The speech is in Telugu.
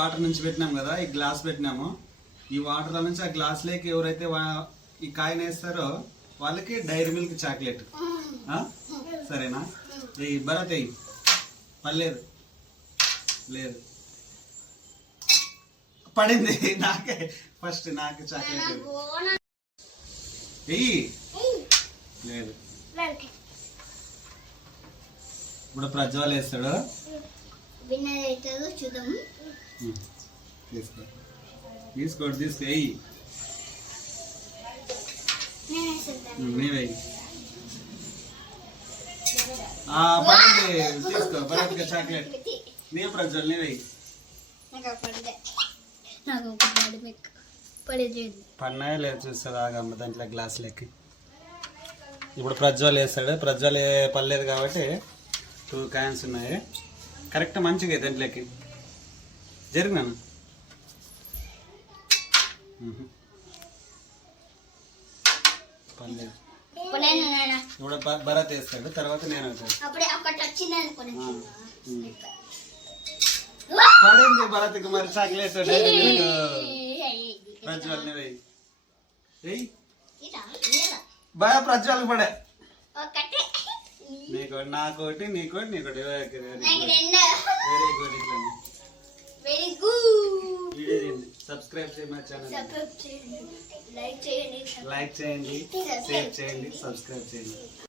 వాటర్ నుంచి పెట్టినాం కదా, ఈ గ్లాస్ పెట్టినాము. ఈ వాటర్ నుంచి ఆ గ్లాస్ లేకి ఎవరైతే ఈ కాయను వేస్తారో వాళ్ళకి డైరీ మిల్క్ చాక్లెట్. సరేనా? ఈ భరత్ అయ్యి పర్లేదు లేదు పడింది నాకే, ఫస్ట్ నాకు చాక్లెట్ వెయ్యి లేదు. ఇప్పుడు ప్రజ్వల్ వేస్తాడు. తీసుకో తీసుకో తీసుకో వెయ్యి, నీవెయ్యి. పడింది, తీసుకో భరత్ చాక్లెట్. నీ ప్రజ్వల్ నీవెయ్యి. పన్నాయ లేదు చూస్తారు ఆగమ్మ దాంట్లో గ్లాస్ లెక్కి. ఇప్పుడు ప్రజ్వల్ వేస్తాడు. ప్రజ్వల్ పర్లేదు కాబట్టి 2 కాయిన్స్ ఉన్నాయి. కరెక్ట్ మంచిగా దాంట్లోకి జరిగినాను. పర్లేదు. ఇప్పుడు భరత్ వేస్తాడు, తర్వాత నేను పడింది భరత్కి మరి చాక్లెట్. ప్రజ్వల్ వెయ్యి బాగా ప్రజ్వల్ పడే. నీకోటి నాకోటి నీకోటి నీకోటి. Very good. వీడియో సబ్స్క్రైబ్ చేయండి, మా ఛానల్ లైక్ చేయండి, షేర్ చేయండి, సబ్స్క్రైబ్ చేయండి.